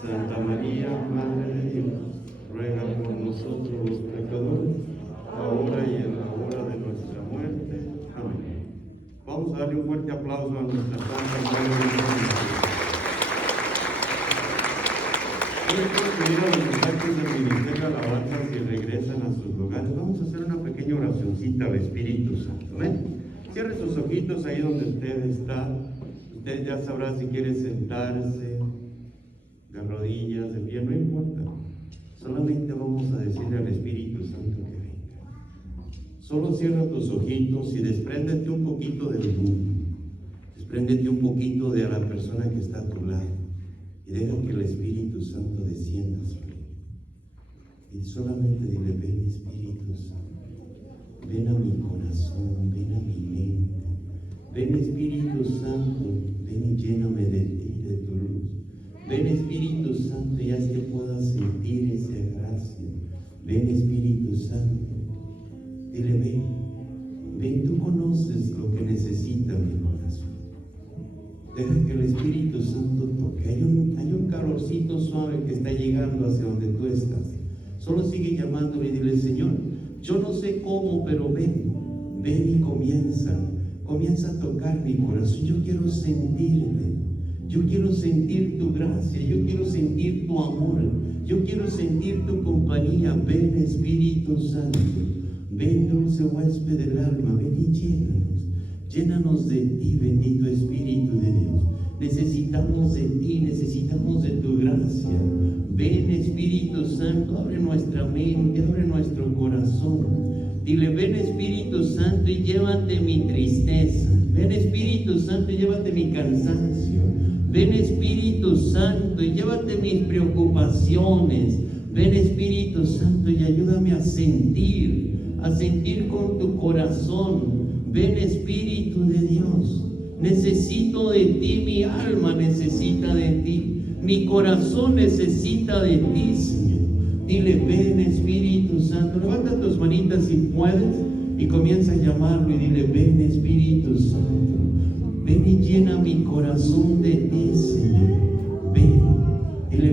Santa María, Madre de Dios, ruega por nosotros los pecadores, ahora y en la hora de nuestra muerte. Amén. Vamos a darle un fuerte aplauso a nuestra Santa Madre de Dios. Después de ir a los muchachos del Ministerio de Alabanzas y regresan a sus lugares, vamos a hacer una pequeña oracioncita al Espíritu Santo. ¿Ven? Cierre sus ojitos ahí donde usted está. Usted ya sabrá si quiere sentarse, de rodillas, de pie, no importa. Solamente vamos a decirle al Espíritu Santo que venga. Solo cierra tus ojitos y despréndete un poquito del mundo. Despréndete un poquito de la persona que está a tu lado. Y deja que el Espíritu Santo descienda sobre él. Y solamente dile: ven Espíritu Santo, ven a mi corazón, ven a mi mente. Ven Espíritu Santo, ven y lléname de ti, de tu luz. Ven Espíritu Santo y haz que pueda sentir esa gracia. Ven Espíritu Santo, dile: ven, ven, tú conoces lo que necesita mi corazón. Deja que el Espíritu Santo toque. Hay un calorcito suave que está llegando hacia donde tú estás. Solo sigue llamándome y dile: Señor, yo no sé cómo, pero ven y comienza a tocar mi corazón. Yo quiero sentirte, yo quiero sentir tu gracia, yo quiero sentir tu amor, yo quiero sentir tu compañía. Ven Espíritu Santo, ven dulce huésped del alma, ven y llénanos de ti, bendito Espíritu de Dios. Necesitamos de ti, necesitamos de tu gracia. Ven Espíritu Santo, abre nuestra mente, abre nuestro corazón. Dile: ven Espíritu Santo y llévate mi tristeza. Ven Espíritu Santo y llévate mi cansancio. Ven Espíritu Santo y llévate mis preocupaciones. Ven Espíritu Santo y ayúdame a sentir con tu corazón. Ven Espíritu de Dios, necesito de ti, mi alma necesita de ti, mi corazón necesita de ti, Señor. Dile: ven Espíritu Santo. Levanta tus manitas si puedes y comienza a llamarlo y dile: ven Espíritu Santo, ven y llena mi corazón de ti, Señor. Ven, dile: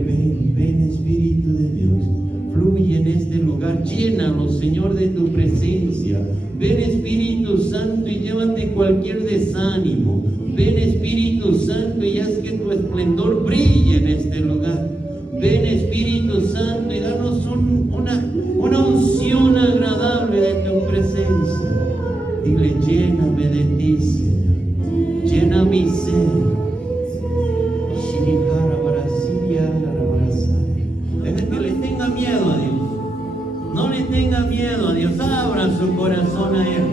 ven Espíritu de Dios, fluye en este lugar, llénalo, Señor, de tu presencia. Ven Espíritu Santo y llévate cualquier desánimo. Ven Espíritu Santo y haz que tu esplendor brille en este lugar. Ven Espíritu Santo y danos una unción agradable de tu presencia. Dile: lléname de ti, Señor, llena mi ser. Deja que le tenga miedo a Dios. No le tenga miedo a Dios, abra su corazón a Él.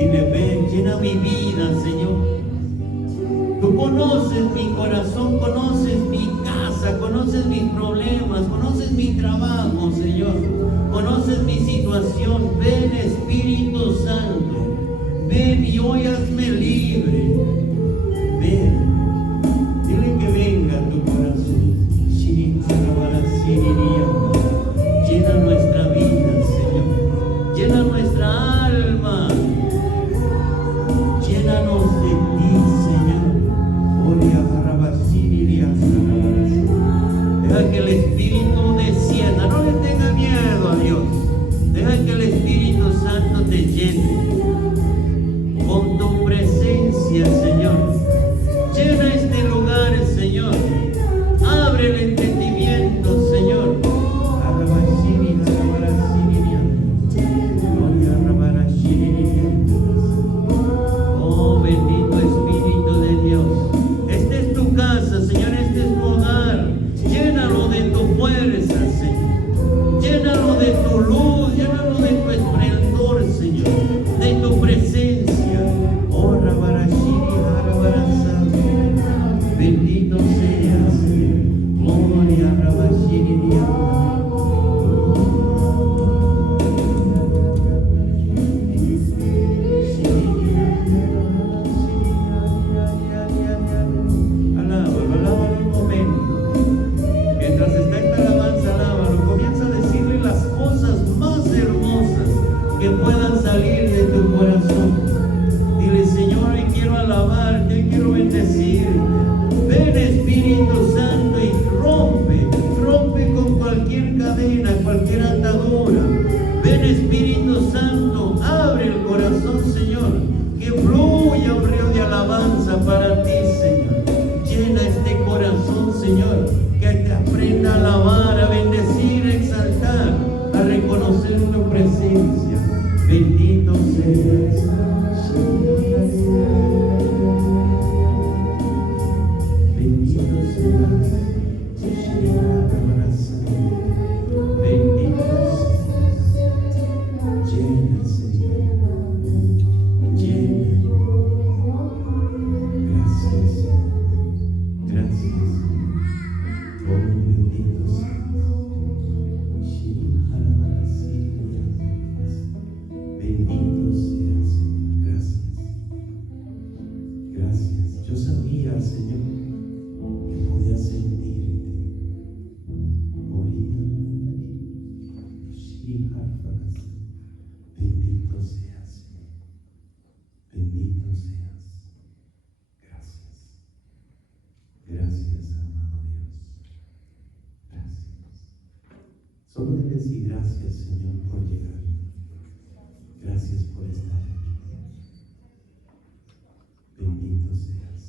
Dile: ven, llena mi vida, Señor. Tú conoces mi corazón, conoces mi casa, conoces mis problemas, conoces mi trabajo, Señor. Conoces mi situación. Ven Espíritu Santo, ven y hoy hazme libre. Ven, dile que venga a tu corazón. Llena nuestra vida, Señor. Llena nuestra alma. Llénanos de ti, Señor. Deja que el Espíritu descienda. No le tenga miedo a Dios. Deja que el Espíritu Santo te llene con tu presencia, Señor. Llena este lugar, Señor. Abre el entendimiento, Señor. Oh, bendito Espíritu de Dios. Esta es tu casa, Señor, este es tu hogar. Llénalo de tu Señor, que te aprenda a alabar, a bendecir, a exaltar, a reconocer tu presencia. Bendito seas. Bendito seas. Bendito seas. Llena, Señor. Llena. Gracias. Gracias. Oh, bendito seas. Bendito seas, Señor. Gracias. Gracias. Yo sabía, Señor, que podía sentirte. Bendito seas, Señor. Bendito seas. Gracias. Gracias, amado Dios. Gracias. Solo de decir gracias, Señor, por llegar. Gracias por estar aquí. Bendito seas,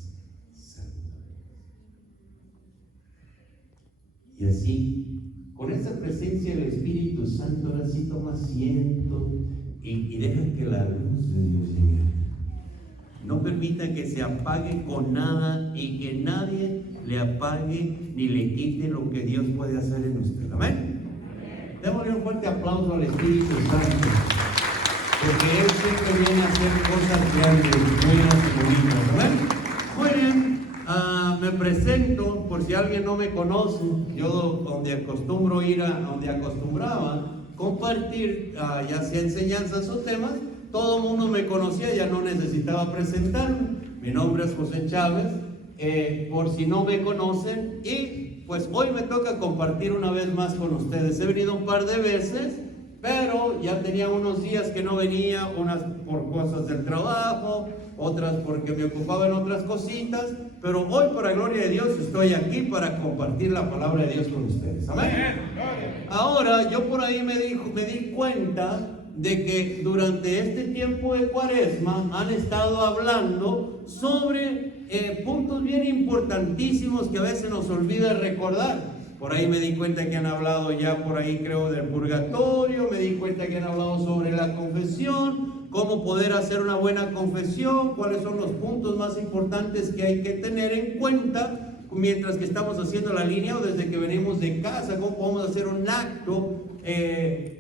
Santo. Y así, con esa presencia del Espíritu Santo, ahora sí toma asiento y deja que la luz de Dios llegue. No permita que se apague con nada y que nadie le apague ni le quite lo que Dios puede hacer en usted. Amén. Démosle un fuerte aplauso al Espíritu Santo, porque Él siempre viene a hacer cosas grandes, buenas y bonitas. ¿Amén? Muy bien. Me presento, por si alguien no me conoce. Yo donde acostumbraba compartir, ya sea enseñanzas o temas, todo el mundo me conocía, ya no necesitaba presentarme. Mi nombre es José Chávez, por si no me conocen, y pues hoy me toca compartir una vez más con ustedes. He venido un par de veces, pero ya tenía unos días que no venía, unas por cosas del trabajo, otras porque me ocupaba en otras cositas, pero hoy, por la gloria de Dios, estoy aquí para compartir la palabra de Dios con ustedes. Amén. Ahora, yo por ahí me di cuenta de que durante este tiempo de Cuaresma han estado hablando sobre puntos bien importantísimos que a veces nos olvida recordar. Por ahí me di cuenta que han hablado ya por ahí, creo, del purgatorio. Me di cuenta que han hablado sobre la confesión, cómo poder hacer una buena confesión, cuáles son los puntos más importantes que hay que tener en cuenta mientras que estamos haciendo la línea o desde que venimos de casa, cómo podemos hacer un acto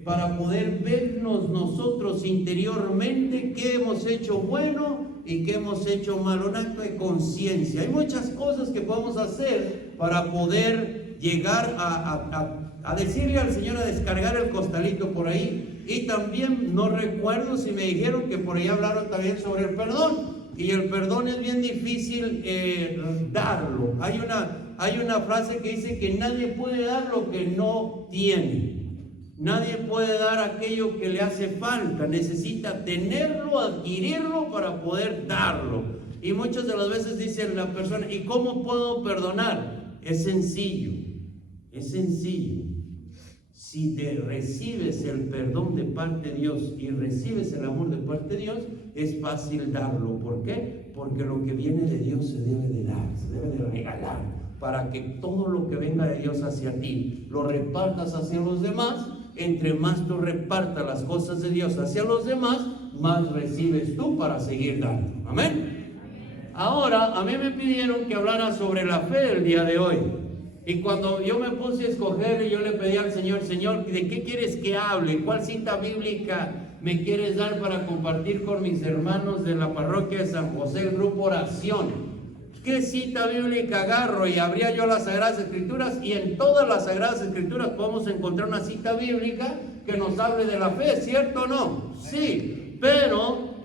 para poder vernos nosotros interiormente qué hemos hecho bueno y qué hemos hecho mal, un acto de conciencia. Hay muchas cosas que podemos hacer para poder llegar a decirle al Señor, a descargar el costalito por ahí. Y también no recuerdo si me dijeron que por ahí hablaron también sobre el perdón. Y el perdón es bien difícil darlo. Hay una frase que dice que nadie puede dar lo que no tiene. Nadie puede dar aquello que le hace falta. Necesita tenerlo, adquirirlo para poder darlo. Y muchas de las veces dice la persona, ¿y cómo puedo perdonar? Es sencillo. Es sencillo. Si recibes el perdón de parte de Dios y recibes el amor de parte de Dios, es fácil darlo. ¿Por qué? Porque lo que viene de Dios se debe de dar, se debe de regalar, para que todo lo que venga de Dios hacia ti lo repartas hacia los demás. Entre más tú repartas las cosas de Dios hacia los demás, más recibes tú para seguir dando. Amén. Ahora, a mí me pidieron que hablara sobre la fe el día de hoy. Y cuando yo me puse a escoger, yo le pedí al Señor, Señor, ¿de qué quieres que hable? ¿Cuál cita bíblica me quieres dar para compartir con mis hermanos de la parroquia de San José, el grupo Oración? ¿Qué cita bíblica agarro? Y abría yo las Sagradas Escrituras, y en todas las Sagradas Escrituras podemos encontrar una cita bíblica que nos hable de la fe, ¿cierto o no? Sí, pero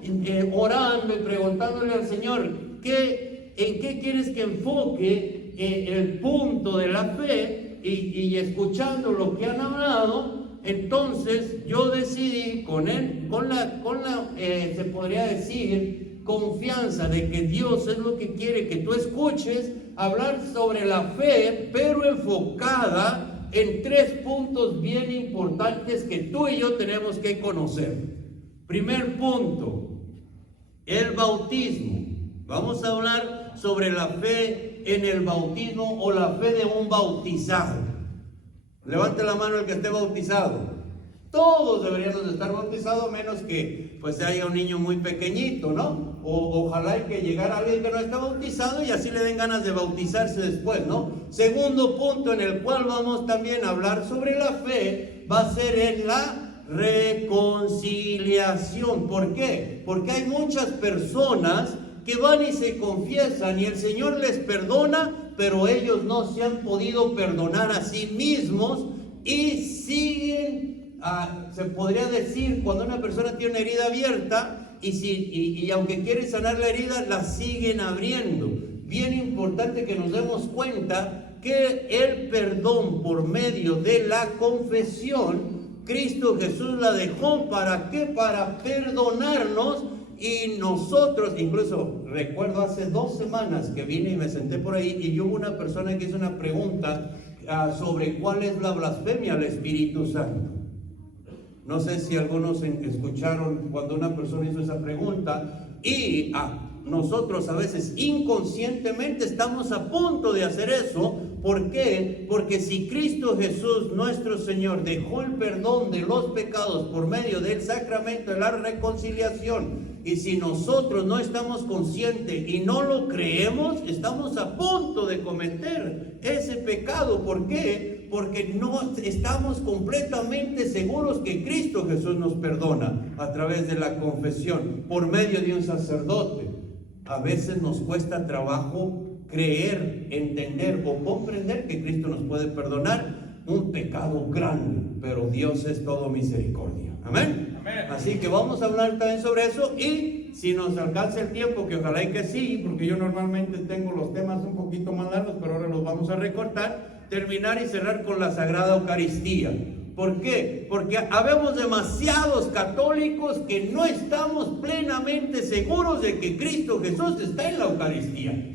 orando y preguntándole al Señor, ¿en qué quieres que enfoque el punto de la fe? Y escuchando lo que han hablado, entonces yo decidí se podría decir, confianza de que Dios es lo que quiere que tú escuches, hablar sobre la fe, pero enfocada en 3 puntos bien importantes que tú y yo tenemos que conocer. Primer punto, el bautismo. Vamos a hablar sobre la fe en el bautismo o la fe de un bautizado? Levante la mano el que esté bautizado. Todos deberíamos estar bautizados, menos que pues haya un niño muy pequeñito, ¿no? Ojalá y que llegara alguien que no está bautizado y así le den ganas de bautizarse después, ¿no? Segundo punto en el cual vamos también a hablar sobre la fe va a ser en la reconciliación. ¿Por qué? Porque hay muchas personas que van y se confiesan y el Señor les perdona, pero ellos no se han podido perdonar a sí mismos y siguen. Se podría decir, cuando una persona tiene una herida abierta y aunque quiere sanar la herida, la siguen abriendo. Bien importante que nos demos cuenta que el perdón por medio de la confesión, Cristo Jesús la dejó. ¿Para qué? Para perdonarnos. Y nosotros, incluso recuerdo hace 2 semanas que vine y me senté por ahí y hubo una persona que hizo una pregunta sobre cuál es la blasfemia al Espíritu Santo. No sé si algunos escucharon cuando una persona hizo esa pregunta y nosotros a veces inconscientemente estamos a punto de hacer eso. ¿Por qué? Porque si Cristo Jesús, nuestro Señor, dejó el perdón de los pecados por medio del sacramento de la reconciliación, y si nosotros no estamos conscientes y no lo creemos, estamos a punto de cometer ese pecado. ¿Por qué? Porque no estamos completamente seguros que Cristo Jesús nos perdona a través de la confesión, por medio de un sacerdote. A veces nos cuesta trabajo creer, entender o comprender que Cristo nos puede perdonar un pecado grande, pero Dios es todo misericordia. Amén. Amén. Así que vamos a hablar también sobre eso, y si nos alcanza el tiempo, que ojalá y que sí, porque yo normalmente tengo los temas un poquito más largos, pero ahora los vamos a recortar, terminar y cerrar con la Sagrada Eucaristía. ¿Por qué? Porque habemos demasiados católicos que no estamos plenamente seguros de que Cristo Jesús está en la Eucaristía.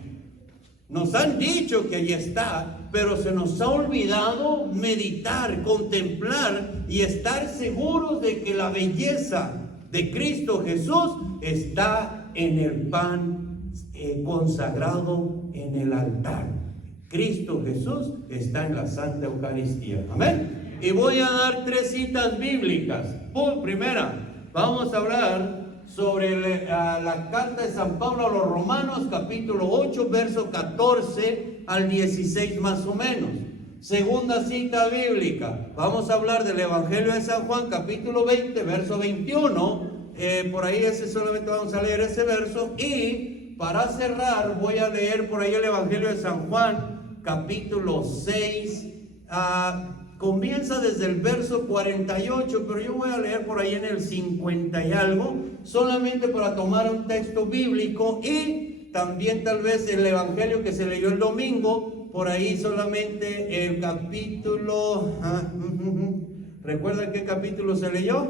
Nos han dicho que allí está, pero se nos ha olvidado meditar, contemplar y estar seguros de que la belleza de Cristo Jesús está en el pan consagrado en el altar. Cristo Jesús está en la Santa Eucaristía. Amén. Y voy a dar 3 citas bíblicas. Primera, vamos a hablar sobre la carta de San Pablo a los Romanos, capítulo 8, verso 14 al 16 más o menos. Segunda cita bíblica, vamos a hablar del Evangelio de San Juan, capítulo 20, verso 21. Por ahí solamente vamos a leer ese verso. Y para cerrar voy a leer por ahí el Evangelio de San Juan, capítulo 6. Comienza desde el verso 48, pero yo voy a leer por ahí en el 50 y algo, solamente para tomar un texto bíblico, y también tal vez el evangelio que se leyó el domingo, por ahí solamente el capítulo, ¿recuerdan qué capítulo se leyó?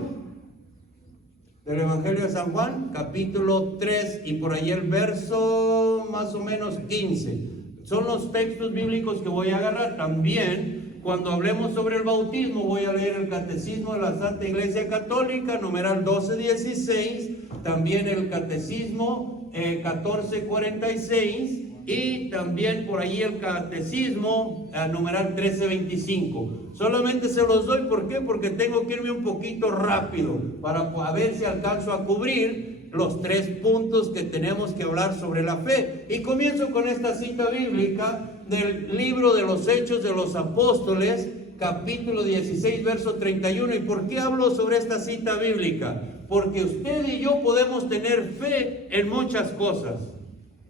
Del Evangelio de San Juan, capítulo 3, y por ahí el verso más o menos 15. Son los textos bíblicos que voy a agarrar. También cuando hablemos sobre el bautismo, voy a leer el Catecismo de la Santa Iglesia Católica, numeral 1216, también el Catecismo 1446, y también por ahí el Catecismo numeral 1325. Solamente se los doy, ¿por qué? Porque tengo que irme un poquito rápido para ver si alcanzo a cubrir los 3 puntos que tenemos que hablar sobre la fe. Y comienzo con esta cita bíblica del libro de los Hechos de los Apóstoles, capítulo 16, verso 31. ¿Y por qué hablo sobre esta cita bíblica? Porque usted y yo podemos tener fe en muchas cosas.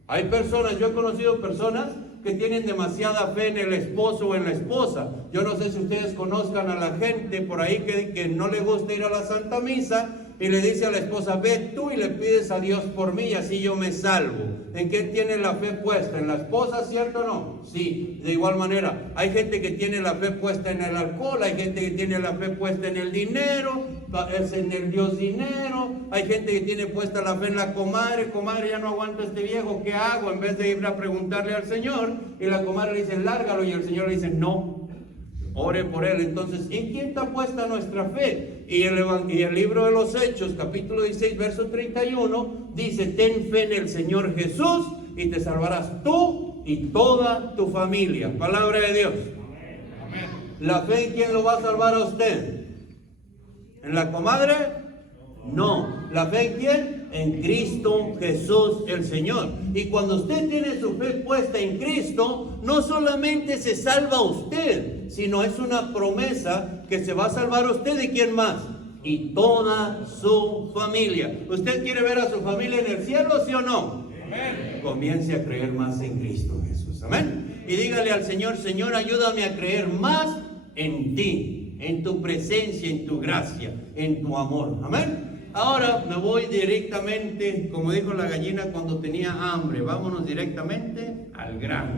Hay personas, yo he conocido personas que tienen demasiada fe en el esposo o en la esposa. Yo no sé si ustedes conozcan a la gente por ahí que no le gusta ir a la Santa Misa, y le dice a la esposa: ve tú y le pides a Dios por mí y así yo me salvo. ¿En qué tiene la fe puesta? ¿En la esposa, cierto o no? Sí, de igual manera. Hay gente que tiene la fe puesta en el alcohol, hay gente que tiene la fe puesta en el dinero, es en el Dios dinero. Hay gente que tiene puesta la fe en la comadre: comadre, ya no aguanto a este viejo, ¿qué hago? En vez de ir a preguntarle al Señor, y la comadre le dice: lárgalo, y el Señor le dice: no, ore por él. Entonces, ¿en quién está puesta nuestra fe? Y el libro de los Hechos, capítulo 16, verso 31, dice: ten fe en el Señor Jesús y te salvarás tú y toda tu familia. Palabra de Dios. ¿La fe en quién lo va a salvar a usted? ¿En la comadre? No. ¿La fe en quién? En Cristo Jesús el Señor. Y cuando usted tiene su fe puesta en Cristo, no solamente se salva usted, sino es una promesa que se va a salvar a usted y quién más. Y toda su familia. ¿Usted quiere ver a su familia en el cielo, sí o no? Amén. Comience a creer más en Cristo Jesús. Amén. Y dígale al Señor: Señor, ayúdame a creer más en ti, en tu presencia, en tu gracia, en tu amor. Amén. Ahora me voy directamente, como dijo la gallina cuando tenía hambre, vámonos directamente al grano.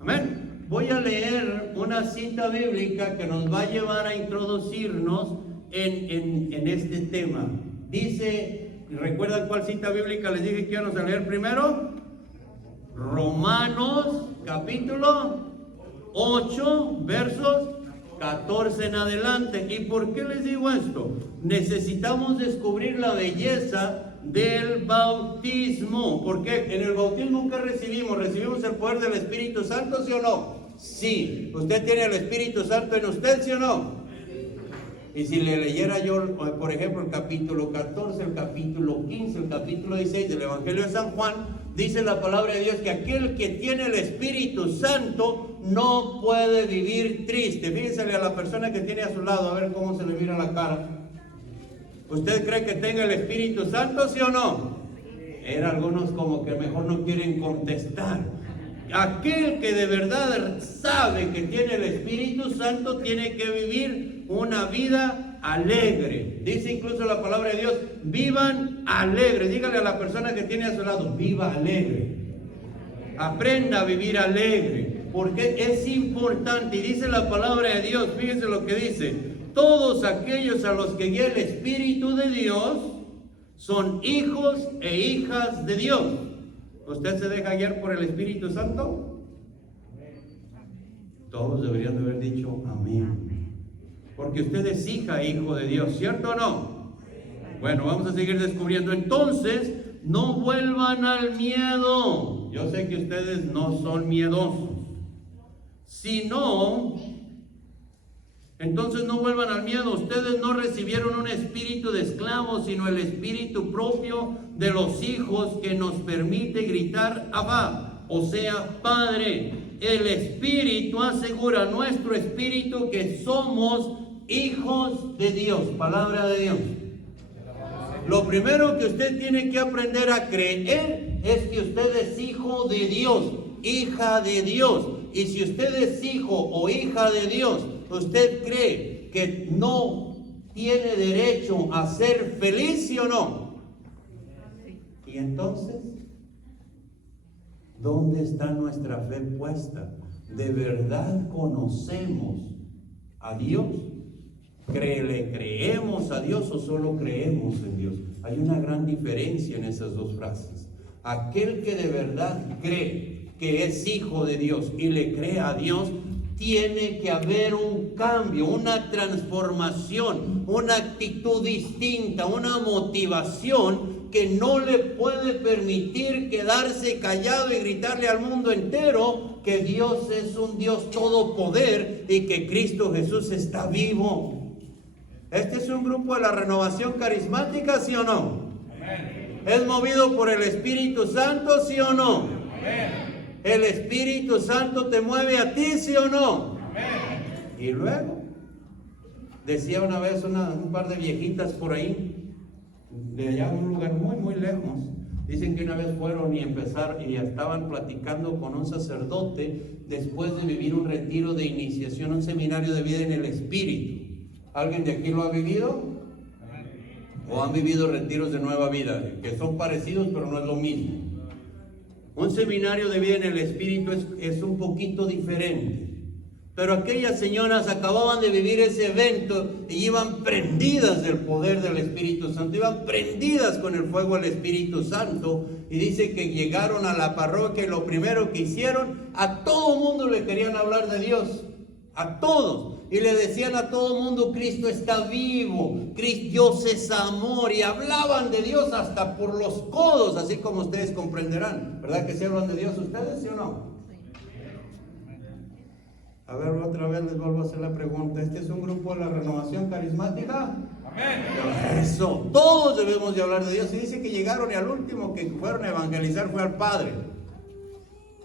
Amén. Voy a leer una cita bíblica que nos va a llevar a introducirnos en este tema. Dice, ¿recuerdan cuál cita bíblica les dije que íbamos a leer primero? Romanos capítulo 8, versos 14 en adelante. ¿Y por qué les digo esto? Necesitamos descubrir la belleza del bautismo. Porque en el bautismo que recibimos el poder del Espíritu Santo, ¿sí o no? Sí. ¿Usted tiene el Espíritu Santo en usted, sí o no? Y si le leyera yo, por ejemplo, el capítulo 14, el capítulo 15, el capítulo 16 del Evangelio de San Juan, dice la palabra de Dios que aquel que tiene el Espíritu Santo no puede vivir triste. Fíjensele a la persona que tiene a su lado, a ver cómo se le mira la cara. ¿Usted cree que tenga el Espíritu Santo, sí o no? Era algunos como que mejor no quieren contestar. Aquel que de verdad sabe que tiene el Espíritu Santo tiene que vivir una vida alegre. Dice incluso la palabra de Dios: vivan alegres. Dígale a la persona que tiene a su lado: viva alegre. Aprenda a vivir alegre, porque es importante. Y dice la palabra de Dios, fíjense lo que dice: todos aquellos a los que guía el Espíritu de Dios son hijos e hijas de Dios. ¿Usted se deja guiar por el Espíritu Santo? Todos deberían de haber dicho amén. Porque usted es hija e hijo de Dios, ¿cierto o no? Bueno, vamos a seguir descubriendo. Entonces, no vuelvan al miedo. Yo sé que ustedes no son miedosos. Entonces no vuelvan al miedo. Ustedes no recibieron un espíritu de esclavo, sino el espíritu propio de los hijos que nos permite gritar Abba, o sea, Padre. El Espíritu asegura a nuestro espíritu que somos hijos de Dios. Palabra de Dios. Lo primero que usted tiene que aprender a creer es que usted es hijo de Dios, hija de Dios. Y si usted es hijo o hija de Dios, ¿usted cree que no tiene derecho a ser feliz, sí o no? Y entonces, ¿dónde está nuestra fe puesta? ¿De verdad conocemos a Dios? ¿Le creemos a Dios o solo creemos en Dios? Hay una gran diferencia en esas dos frases. Aquel que de verdad cree que es hijo de Dios y le cree a Dios, tiene que haber un cambio, una transformación, una actitud distinta, una motivación que no le puede permitir quedarse callado y gritarle al mundo entero que Dios es un Dios todopoder y que Cristo Jesús está vivo. ¿Este es un grupo de la renovación carismática, sí o no? Amén. ¿Es movido por el Espíritu Santo, sí o no? Amén. ¿El Espíritu Santo te mueve a ti, sí o no? Amén. Y luego, decía una vez un par de viejitas por ahí, de allá un lugar muy, muy lejos, dicen que una vez fueron y estaban platicando con un sacerdote después de vivir un retiro de iniciación, un seminario de vida en el Espíritu. ¿Alguien de aquí lo ha vivido? ¿O han vivido retiros de nueva vida? Que son parecidos, pero no es lo mismo. Un seminario de vida en el Espíritu es un poquito diferente. Pero aquellas señoras acababan de vivir ese evento y iban prendidas del poder del Espíritu Santo, iban prendidas con el fuego del Espíritu Santo. Y dice que llegaron a la parroquia y lo primero que hicieron, a todo mundo le querían hablar de Dios. a todos. Y le decían a todo el mundo, Cristo está vivo, Dios es amor, y hablaban de Dios hasta por los codos, así como ustedes comprenderán. ¿Verdad que se hablan de Dios ustedes, sí o no? A ver, otra vez les vuelvo a hacer la pregunta. ¿Este es un grupo de la renovación carismática? Amén. Eso, todos debemos de hablar de Dios. Y dice que llegaron y al último que fueron a evangelizar fue al Padre.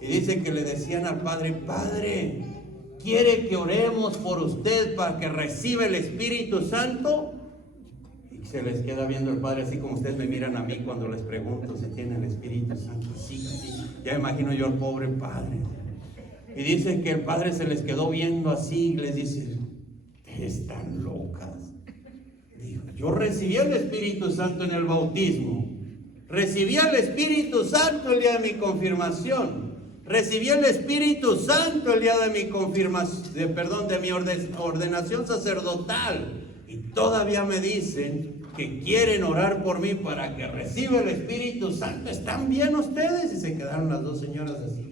Y dice que le decían al Padre, Padre, ¿quiere que oremos por usted para que reciba el Espíritu Santo? Y se les queda viendo el Padre así como ustedes me miran a mí cuando les pregunto si tiene el Espíritu Santo. Sí, sí. Ya imagino yo al pobre Padre. Y dicen que el Padre se les quedó viendo así y les dice, están locas. Dijo, yo recibí el Espíritu Santo en el bautismo. Recibí el Espíritu Santo el día de mi confirmación. Recibí el Espíritu Santo el día de mi confirmación, de mi ordenación sacerdotal. Y todavía me dicen que quieren orar por mí para que reciba el Espíritu Santo. ¿Están bien ustedes? Y se quedaron las dos señoras así bien.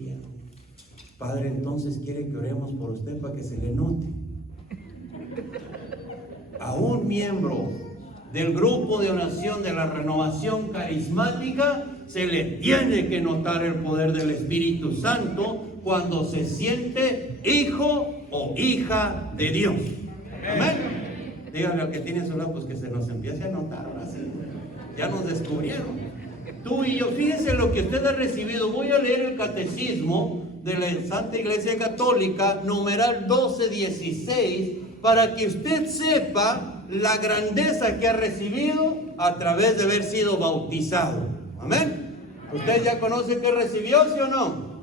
Padre, entonces quiere que oremos por usted para que se le note. A un miembro del grupo de oración de la renovación carismática se le tiene que notar el poder del Espíritu Santo cuando se siente hijo o hija de Dios. Amén. Díganle al que tiene a su lado, pues que se nos empiece a notar ahora sí. Ya nos descubrieron. Tú y yo, fíjense lo que usted ha recibido. Voy a leer el catecismo de la Santa Iglesia Católica, numeral 1216, para que usted sepa la grandeza que ha recibido a través de haber sido bautizado. Amén. ¿Usted ya conoce qué recibió, sí o no?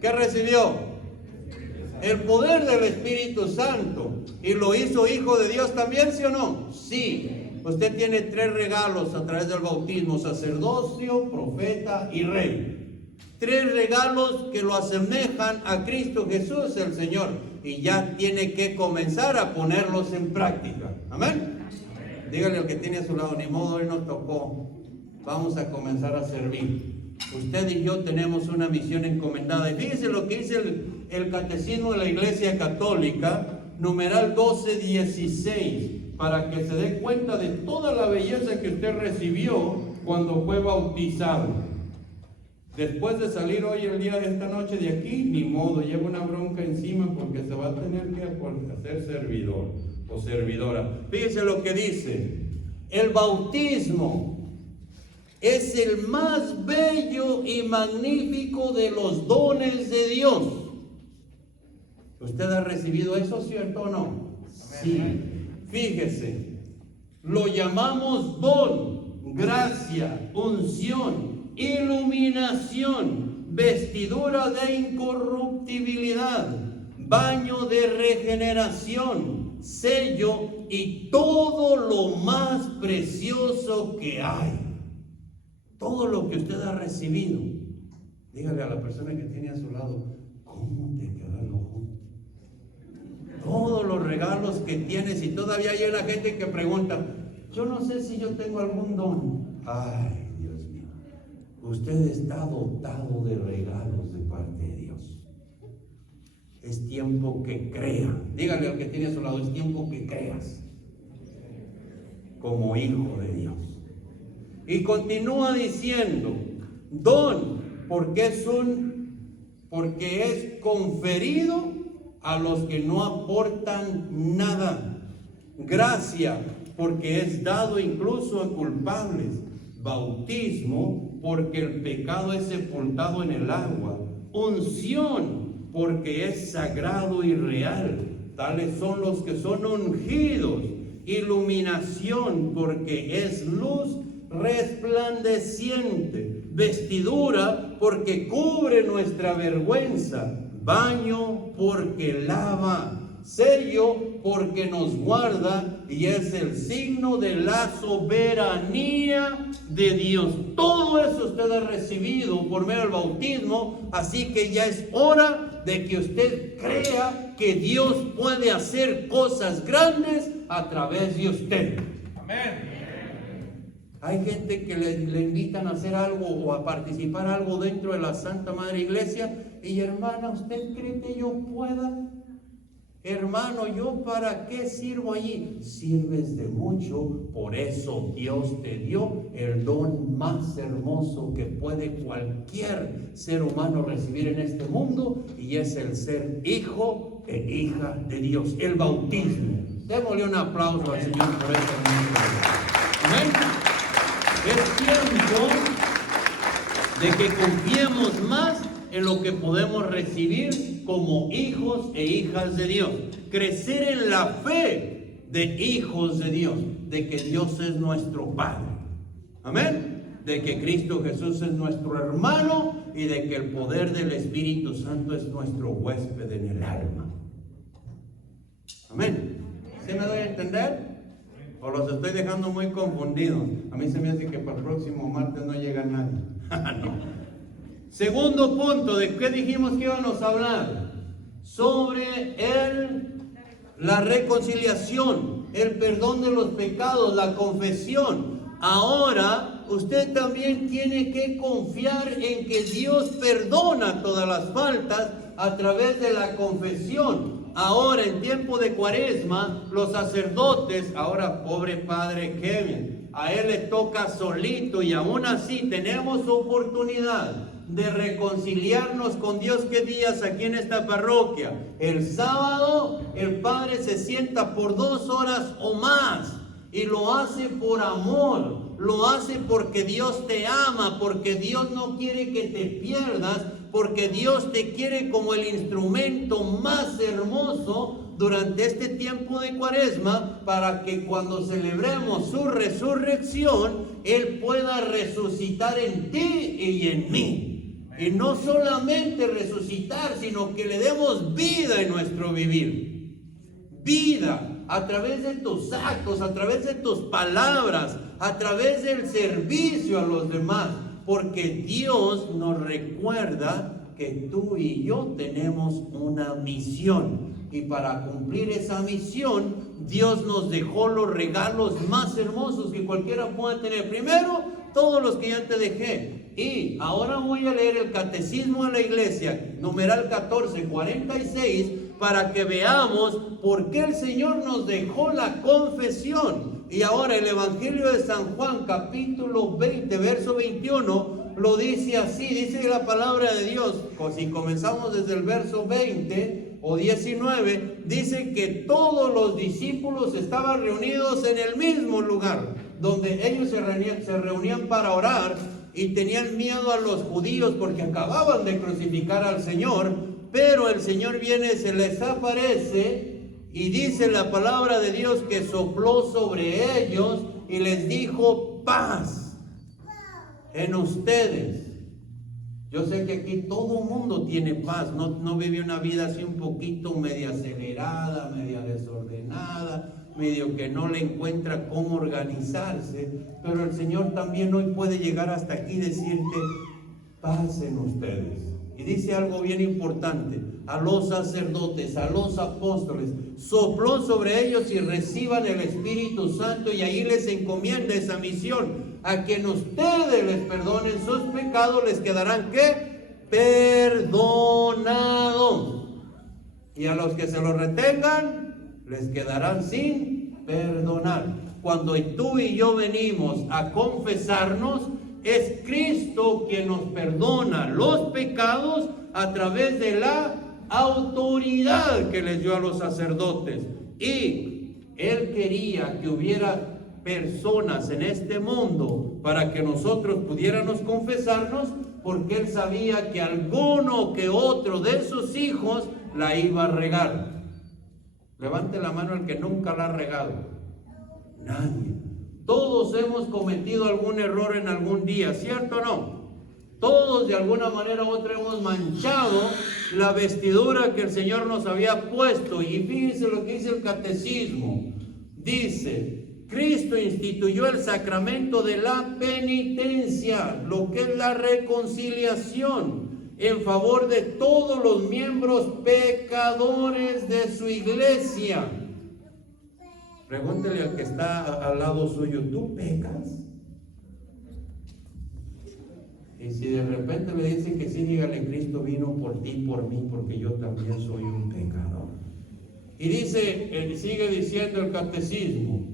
¿Qué recibió? El poder del Espíritu Santo. ¿Y lo hizo hijo de Dios también, sí o no? Sí. Usted tiene 3 regalos a través del bautismo: sacerdocio, profeta y rey. 3 regalos que lo asemejan a Cristo Jesús el Señor, y ya tiene que comenzar a ponerlos en práctica. Amén. Dígale al que tiene a su lado, ni modo, hoy nos tocó, vamos a comenzar a servir. Usted y yo tenemos una misión encomendada. Y fíjese lo que dice el catecismo de la Iglesia Católica, numeral 1216, para que se dé cuenta de toda la belleza que usted recibió cuando fue bautizado. Después de salir hoy, el día de esta noche de aquí, ni modo, lleva una bronca encima porque se va a tener que hacer servidor o servidora. Fíjese lo que dice: el bautismo es el más bello y magnífico de los dones de Dios. ¿Usted ha recibido eso, cierto o no? Sí. Fíjese, lo llamamos don, gracia, unción, iluminación, vestidura de incorruptibilidad, baño de regeneración, sello y todo lo más precioso que hay. Todo lo que usted ha recibido. Dígale a la persona que tiene a su lado, ¿cómo te queda el ojo? Todos los regalos que tienes, y todavía hay una gente que pregunta, yo no sé si yo tengo algún don. Ay, Dios mío, usted está dotado de regalos de parte de Dios. Es tiempo que crea. Dígale al que tiene a su lado, es tiempo que creas como hijo de Dios. Y continúa diciendo, don, porque es conferido a los que no aportan nada. Gracia, porque es dado incluso a culpables. Bautismo, porque el pecado es sepultado en el agua. Unción, porque es sagrado y real. Tales son los que son ungidos. Iluminación, porque es luz resplandeciente. Vestidura, porque cubre nuestra vergüenza. Baño, porque lava. Sello, porque nos guarda y es el signo de la soberanía de Dios. Todo eso usted ha recibido por medio del bautismo, así que ya es hora de que usted crea que Dios puede hacer cosas grandes a través de usted. Amén. Hay gente que le invitan a hacer algo o a participar algo dentro de la Santa Madre Iglesia, y hermana, ¿usted cree que yo pueda? Hermano, ¿yo para qué sirvo allí? Sirves de mucho, por eso Dios te dio el don más hermoso que puede cualquier ser humano recibir en este mundo, y es el ser hijo e hija de Dios, el bautismo. Démosle un aplauso al Señor por eso. Amén. Es tiempo de que confiemos más en lo que podemos recibir como hijos e hijas de Dios. Crecer en la fe de hijos de Dios, de que Dios es nuestro Padre. Amén. De que Cristo Jesús es nuestro hermano y de que el poder del Espíritu Santo es nuestro huésped en el alma. Amén. ¿Sí me doy a entender? ¿O los estoy dejando muy confundidos? A mí se me hace que para el próximo martes no llega nadie. No. Segundo punto, ¿de qué dijimos que íbamos a hablar? Sobre la reconciliación, el perdón de los pecados, la confesión. Ahora, usted también tiene que confiar en que Dios perdona todas las faltas a través de la confesión. Ahora, en tiempo de Cuaresma, los sacerdotes, ahora pobre padre Kevin, a él le toca solito, y aún así tenemos oportunidad de reconciliarnos con Dios. ¿Qué días aquí en esta parroquia? El sábado el padre se sienta por 2 horas o más, y lo hace por amor, lo hace porque Dios te ama, porque Dios no quiere que te pierdas, porque Dios te quiere como el instrumento más hermoso durante este tiempo de Cuaresma, para que cuando celebremos su resurrección, Él pueda resucitar en ti y en mí. Y no solamente resucitar, sino que le demos vida en nuestro vivir. Vida a través de tus actos, a través de tus palabras, a través del servicio a los demás. Porque Dios nos recuerda que tú y yo tenemos una misión. Y para cumplir esa misión, Dios nos dejó los regalos más hermosos que cualquiera pueda tener. Primero, todos los que ya te dejé. Y ahora voy a leer el Catecismo de la Iglesia, numeral 1446, para que veamos por qué el Señor nos dejó la confesión. Y ahora el Evangelio de San Juan, capítulo 20, verso 21, lo dice así, dice la palabra de Dios. Si comenzamos desde el verso 20 o 19, dice que todos los discípulos estaban reunidos en el mismo lugar, donde ellos se reunían para orar, y tenían miedo a los judíos porque acababan de crucificar al Señor. Pero el Señor viene, se les aparece, y dice la palabra de Dios que sopló sobre ellos y les dijo: paz en ustedes. Yo sé que aquí todo el mundo tiene paz, no vive una vida así un poquito media acelerada, media desordenada, medio que no le encuentra cómo organizarse, pero el Señor también hoy puede llegar hasta aquí y decirte: paz en ustedes. Y dice algo bien importante: a los sacerdotes, a los apóstoles, sopló sobre ellos y reciban el Espíritu Santo, y ahí les encomienda esa misión. A quien ustedes les perdonen sus pecados, les quedarán ¿qué? Perdonados. Y a los que se los retengan, les quedarán sin perdonar. Cuando tú y yo venimos a confesarnos, es Cristo quien nos perdona los pecados a través de la autoridad que les dio a los sacerdotes. Y Él quería que hubiera personas en este mundo para que nosotros pudiéramos confesarnos, porque Él sabía que alguno que otro de sus hijos la iba a regar. Levante la mano el que nunca la ha regado. Nadie. Todos hemos cometido algún error en algún día, ¿cierto o no? Todos de alguna manera u otra hemos manchado la vestidura que el Señor nos había puesto. Y fíjense lo que dice el Catecismo. Dice: Cristo instituyó el sacramento de la penitencia, lo que es la reconciliación, en favor de todos los miembros pecadores de su iglesia. Pregúntele al que está al lado suyo: ¿tú pecas? Y si de repente le dicen que sí, dígale: Cristo vino por ti, por mí, porque yo también soy un pecador. Y dice, sigue diciendo el catecismo,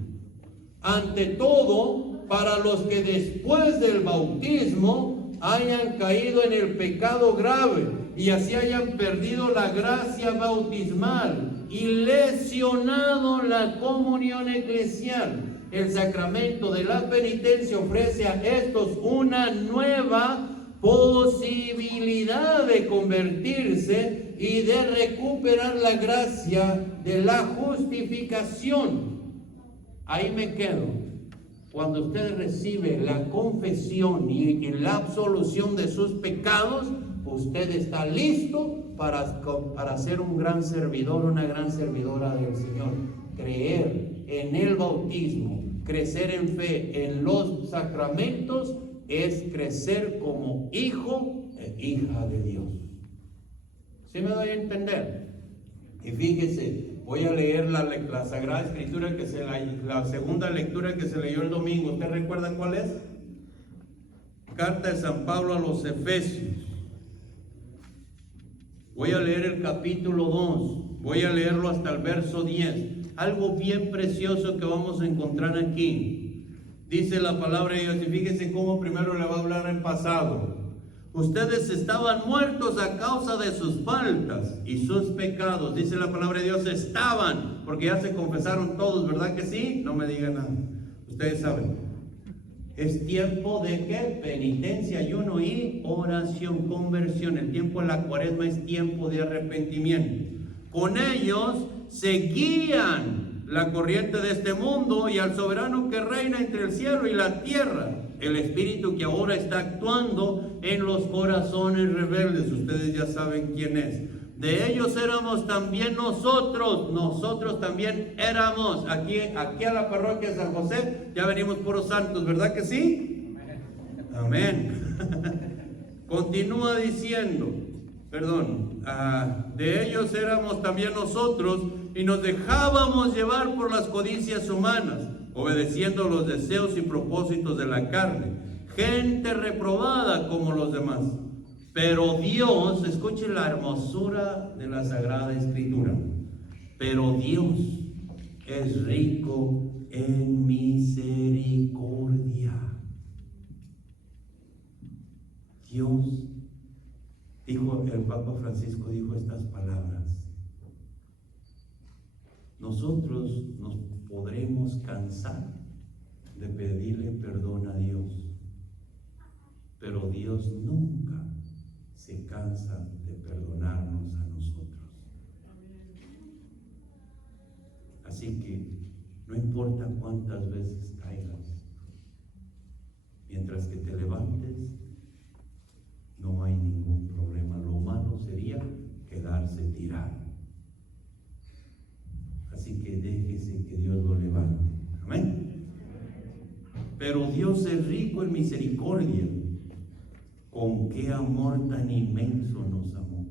ante todo, para los que después del bautismo hayan caído en el pecado grave y así hayan perdido la gracia bautismal y lesionado la comunión eclesial, el sacramento de la penitencia ofrece a estos una nueva posibilidad de convertirse y de recuperar la gracia de la justificación. Ahí me quedo. Cuando usted recibe la confesión y la absolución de sus pecados, usted está listo para ser un gran servidor, una gran servidora del Señor. Creer en el bautismo, crecer en fe, en los sacramentos, es crecer como hijo e hija de Dios. ¿Sí me doy a entender? Y fíjese, voy a leer la Sagrada Escritura, la segunda lectura que se leyó el domingo. ¿Usted recuerda cuál es? Carta de San Pablo a los Efesios. Voy a leer el capítulo 2, voy a leerlo hasta el verso 10. Algo bien precioso que vamos a encontrar aquí. Dice la palabra de Dios, y fíjese cómo primero le va a hablar en pasado. Ustedes estaban muertos a causa de sus faltas y sus pecados. Dice la palabra de Dios, estaban, porque ya se confesaron todos, ¿verdad que sí? No me digan nada. Ustedes saben. Es tiempo de ¿qué? Penitencia, ayuno y oración, conversión. El tiempo de la cuaresma es tiempo de arrepentimiento. Con ellos seguían la corriente de este mundo y al soberano que reina entre el cielo y la tierra, el espíritu que ahora está actuando en los corazones rebeldes. Ustedes ya saben quién es. De ellos éramos también nosotros también éramos. Aquí a la parroquia de San José ya venimos puros santos, ¿verdad que sí? Amén. Continúa diciendo, de ellos éramos también nosotros y nos dejábamos llevar por las codicias humanas, obedeciendo los deseos y propósitos de la carne, gente reprobada como los demás. Pero Dios, escuchen la hermosura de la Sagrada Escritura, pero Dios es rico en misericordia. Dios, dijo el Papa Francisco, dijo estas palabras: nosotros nos podremos cansar de pedirle perdón a Dios, pero Dios nunca se cansa de perdonarnos a nosotros. Así que no importa cuántas veces caigas, mientras que te levantes, no hay ningún problema. Lo malo sería quedarse tirado. Así que déjese que Dios lo levante. Amén. Pero Dios es rico en misericordia. Con qué amor tan inmenso nos amó.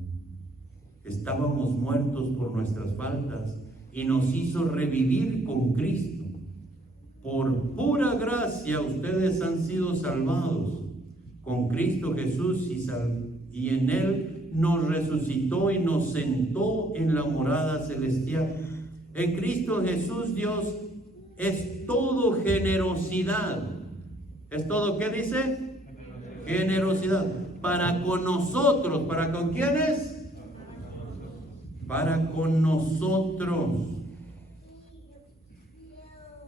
Estábamos muertos por nuestras faltas y nos hizo revivir con Cristo. Por pura gracia ustedes han sido salvados con Cristo Jesús y en Él nos resucitó y nos sentó en la morada celestial. En Cristo Jesús Dios es todo generosidad. ¿Es todo qué dice? Generosidad. Para con nosotros. ¿Para con quiénes? Para con nosotros.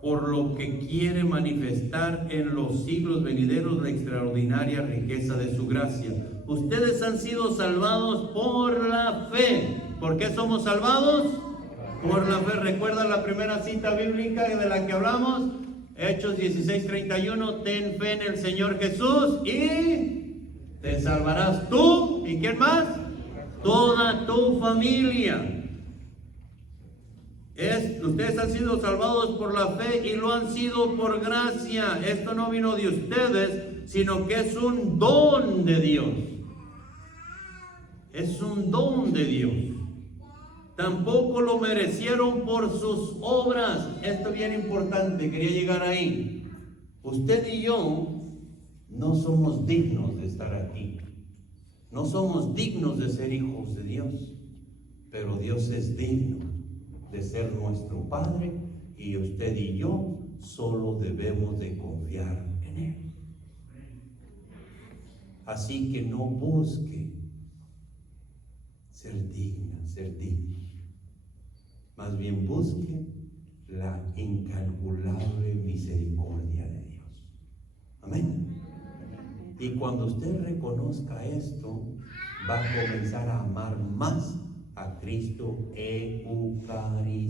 Por lo que quiere manifestar en los siglos venideros la extraordinaria riqueza de su gracia. Ustedes han sido salvados por la fe. ¿Por qué somos salvados? Por la fe. ¿Recuerdan la primera cita bíblica de la que hablamos? Hechos 16:31. Ten fe en el Señor Jesús y te salvarás tú. ¿Y quién más? Toda tu familia. Ustedes han sido salvados por la fe y lo han sido por gracia. Esto no vino de ustedes, sino que es un don de Dios. Es un don de Dios. Tampoco lo merecieron por sus obras. Esto es bien importante, quería llegar ahí. Usted y yo no somos dignos de estar aquí. No somos dignos de ser hijos de Dios. Pero Dios es digno. de ser nuestro Padre, y usted y yo solo debemos de confiar en Él. Así que no busque ser digno, más bien busque la incalculable misericordia de Dios. Amén. Y cuando usted reconozca esto, va a comenzar a amar más a Cristo Eucaristía.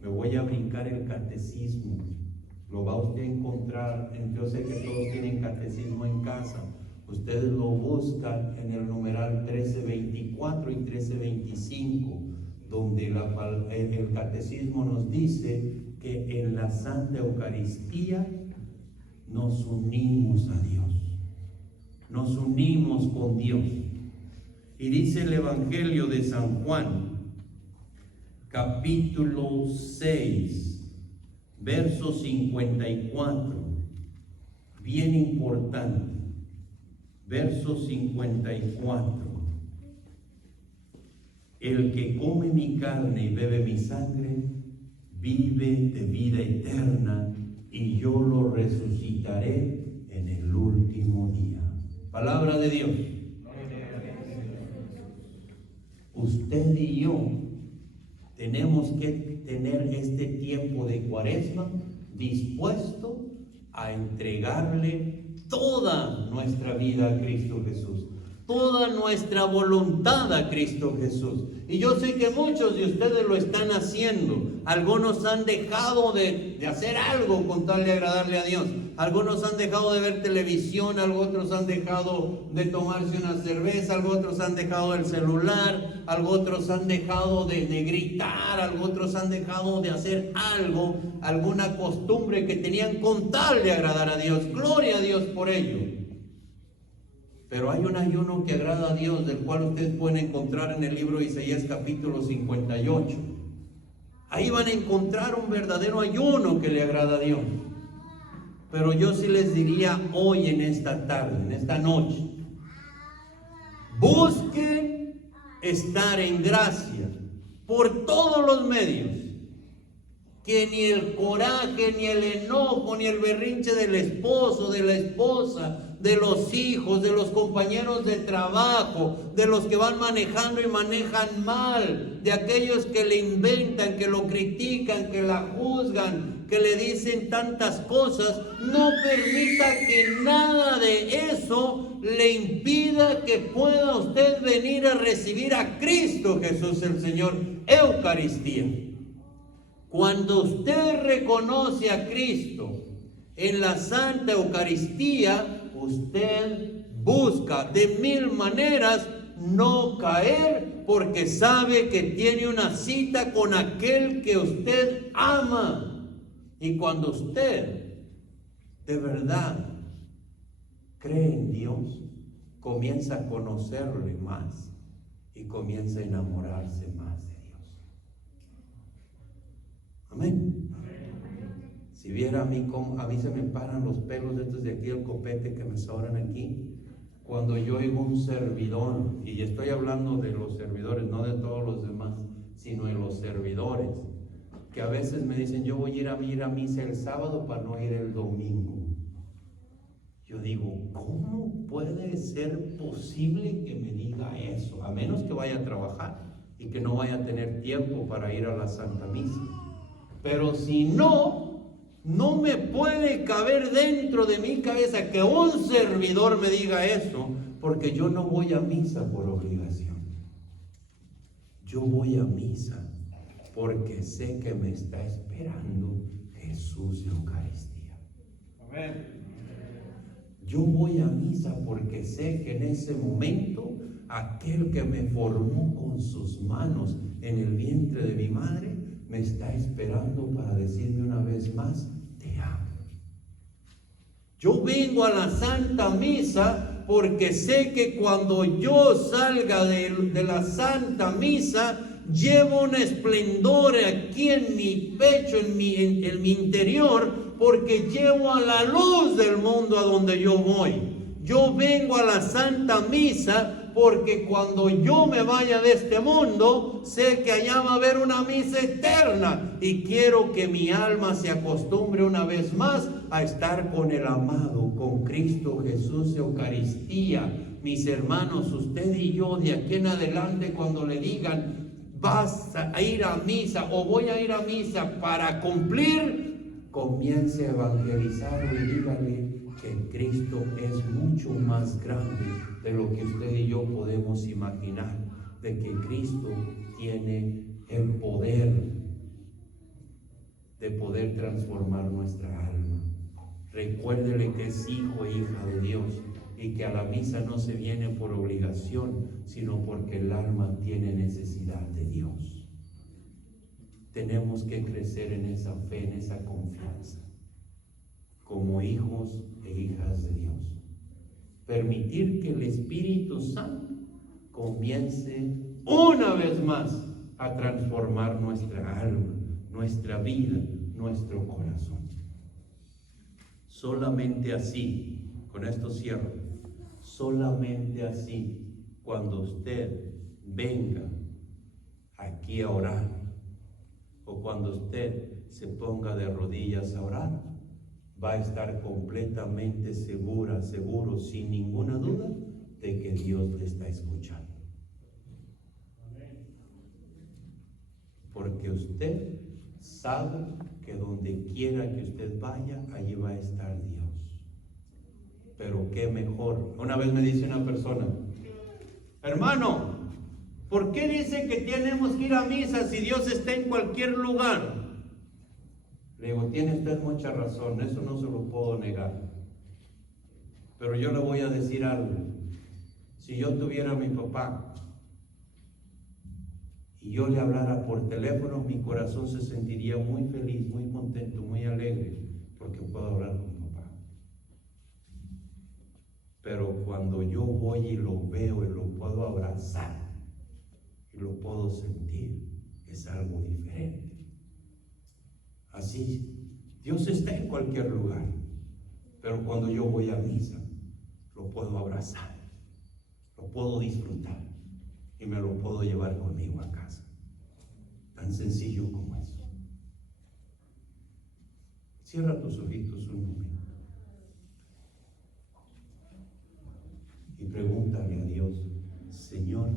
Me voy a brincar el catecismo. Lo va usted a encontrar, yo sé que todos tienen catecismo en casa. Ustedes lo buscan en el numeral 1324 y 1325, donde el catecismo nos dice que en la Santa Eucaristía nos unimos a Dios, nos unimos con Dios. Y dice el Evangelio de San Juan, capítulo 6, verso 54, bien importante, verso 54. El que come mi carne y bebe mi sangre, vive de vida eterna, y yo lo resucitaré en el último día. Palabra de Dios. Usted y yo tenemos que tener este tiempo de Cuaresma dispuesto a entregarle toda nuestra vida a Cristo Jesús, toda nuestra voluntad a Cristo Jesús. Y yo sé que muchos de ustedes lo están haciendo. Algunos han dejado de hacer algo con tal de agradarle a Dios. Algunos han dejado de ver televisión, otros han dejado de tomarse una cerveza, otros han dejado el celular, otros han dejado de gritar, otros han dejado de hacer algo, alguna costumbre que tenían con tal de agradar a Dios. Gloria a Dios por ello. Pero hay un ayuno que agrada a Dios, del cual ustedes pueden encontrar en el libro de Isaías capítulo 58. Ahí van a encontrar un verdadero ayuno que le agrada a Dios. Pero yo sí les diría hoy, en esta tarde, en esta noche, busquen estar en gracia por todos los medios. Que ni el coraje, ni el enojo, ni el berrinche del esposo, de la esposa, de los hijos, de los compañeros de trabajo, de los que van manejando y manejan mal, de aquellos que le inventan, que lo critican, que la juzgan, que le dicen tantas cosas, no permita que nada de eso le impida que pueda usted venir a recibir a Cristo Jesús el Señor, Eucaristía. Cuando usted reconoce a Cristo en la Santa Eucaristía, usted busca de mil maneras no caer, porque sabe que tiene una cita con aquel que usted ama. Y cuando usted de verdad cree en Dios, comienza a conocerle más y comienza a enamorarse más de Dios. Amén. Si viera a mí se me paran los pelos estos de aquí, el copete que me sobran aquí, cuando yo oigo un servidor, y estoy hablando de los servidores, no de todos los demás, sino de los servidores, que a veces me dicen, yo voy a ir a misa el sábado para no ir el domingo. Yo digo, ¿cómo puede ser posible que me diga eso? A menos que vaya a trabajar y que no vaya a tener tiempo para ir a la Santa Misa. Pero si no me puede caber dentro de mi cabeza que un servidor me diga eso, porque yo no voy a misa por obligación. Yo voy a misa porque sé que me está esperando Jesús de Eucaristía. Amén. Yo voy a misa porque sé que en ese momento aquel que me formó con sus manos en el vientre de mi madre me está esperando para decirme una vez más, te amo. Yo vengo a la Santa Misa porque sé que cuando yo salga de la Santa Misa, llevo un esplendor aquí en mi pecho, en mi interior, porque llevo a la luz del mundo a donde yo voy. Yo vengo a la Santa Misa porque cuando yo me vaya de este mundo, sé que allá va a haber una misa eterna y quiero que mi alma se acostumbre una vez más a estar con el amado, con Cristo Jesús, Eucaristía. Mis hermanos, usted y yo de aquí en adelante, cuando le digan vas a ir a misa o voy a ir a misa para cumplir, comience a evangelizarlo y dígale que Cristo es mucho más grande de lo que usted y yo podemos imaginar, de que Cristo tiene el poder de poder transformar nuestra alma. Recuérdele que es hijo e hija de Dios y que a la misa no se viene por obligación, sino porque el alma tiene necesidad de Dios. Tenemos que crecer en esa fe, en esa confianza, como hijos e hijas de Dios. Permitir que el Espíritu Santo comience una vez más a transformar nuestra alma, nuestra vida, nuestro corazón. Solamente así, con esto cierro, solamente así, cuando usted venga aquí a orar, o cuando usted se ponga de rodillas a orar, va a estar completamente seguro, sin ninguna duda, de que Dios le está escuchando. Porque usted sabe que donde quiera que usted vaya, allí va a estar Dios. Pero qué mejor. Una vez me dice una persona: hermano, ¿por qué dice que tenemos que ir a misa si Dios está en cualquier lugar? Le digo, tiene usted mucha razón, eso no se lo puedo negar. Pero yo le voy a decir algo. Si yo tuviera a mi papá y yo le hablara por teléfono, mi corazón se sentiría muy feliz, muy contento, muy alegre, porque puedo hablar con mi papá. Pero cuando yo voy y lo veo y lo puedo abrazar y lo puedo sentir, es algo diferente. Así, Dios está en cualquier lugar, pero cuando yo voy a misa, lo puedo abrazar, lo puedo disfrutar y me lo puedo llevar conmigo a casa. Tan sencillo como eso. Cierra tus ojitos un momento y pregúntale a Dios: Señor,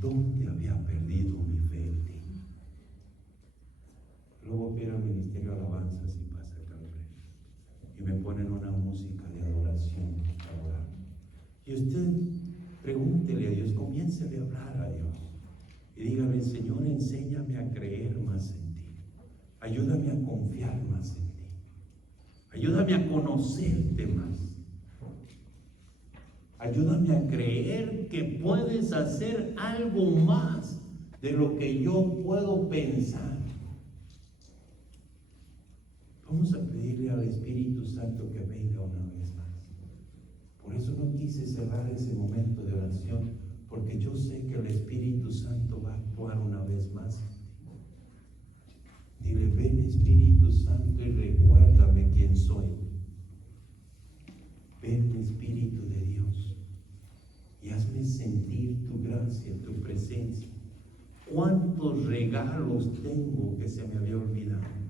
¿dónde había perdido mi fe en ti? Luego quiero al ministerio de alabanzas y pasa acá y me ponen una música de adoración para orar. Y usted pregúntele a Dios, comiéncele a hablar a Dios y dígale: Señor, enséñame a creer más en ti, ayúdame a confiar más en ti, ayúdame a conocerte más, ayúdame a creer que puedes hacer algo más de lo que yo puedo pensar. Vamos a pedirle al Espíritu Santo que venga una vez más. Por eso no quise cerrar ese momento de oración, porque yo sé que el Espíritu Santo va a actuar una vez más. Dile: ven Espíritu Santo y recuérdame quién soy. Ven Espíritu de Dios y hazme sentir tu gracia, tu presencia. ¿Cuántos regalos tengo que se me había olvidado?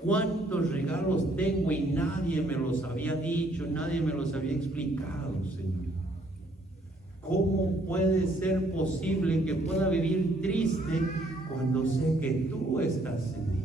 ¿Cuántos regalos tengo y nadie me los había dicho, nadie me los había explicado, Señor? ¿Cómo puede ser posible que pueda vivir triste cuando sé que tú estás en mí?